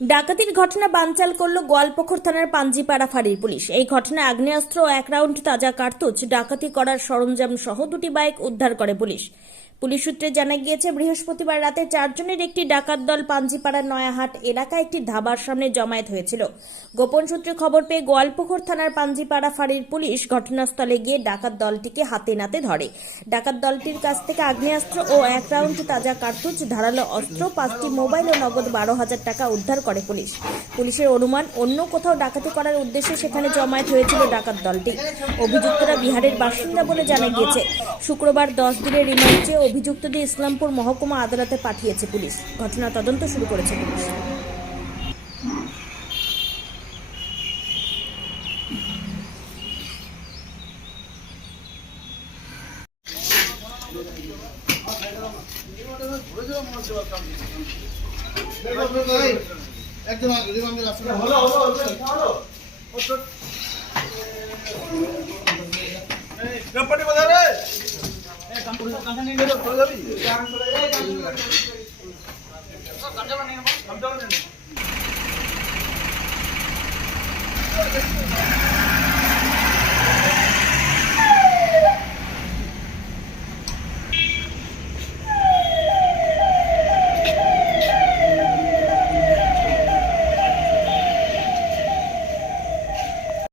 ডাকাতির ঘটনা বানচাল করল গোয়ালপুকুর থানার পাঞ্জিপাড়া ফাঁড়ির পুলিশ। এই ঘটনায় আগ্নেয়াস্ত্র ও এক রাউন্ড তাজা কার্তুজ ডাকাতি করার সরঞ্জাম সহ দুটি বাইক উদ্ধার করে পুলিশ। পুলিশ সূত্রে জানা গিয়েছে, বৃহস্পতিবার রাতে চারজনের একটি ডাকাত দল পাঞ্জিপাড়া নয়াহাট এলাকায় একটি ধাবার সামনে জমায়েত হয়েছিল। গোপন সূত্রে খবর পেয়ে গোয়ালপুকুর থানার পাঞ্জিপাড়া ফাঁড়ির পুলিশ ঘটনাস্থলে গিয়ে ডাকাত দলটিকে হাতে নাতে ধরে। ডাকাত দলটির কাছ থেকে আগ্নেয়াস্ত্র ও এক রাউন্ড তাজা কার্তুজ, ধারালো অস্ত্র, পাঁচটি মোবাইল ও নগদ বারো হাজার টাকা উদ্ধার করে পুলিশ। পুলিশের অনুমান, অন্য কোথাও ডাকাতি করার উদ্দেশ্যে সেখানে জমায়েত হয়েছিল ডাকাত দলটি। অভিযুক্তরা বিহারের বাসিন্দা বলে জানা গিয়েছে, শুক্রবার দশ দিনের রিমান্ড চেয়ে অভিযুক্তদের ইসলামপুর মহকুমা আদালতে পাঠিয়েছে পুলিশ ঘটনা তদন্ত শুরু করেছে পুলিশ একদম রিমান্ডের আসলে হলো গণপতি বাজার রে যাবি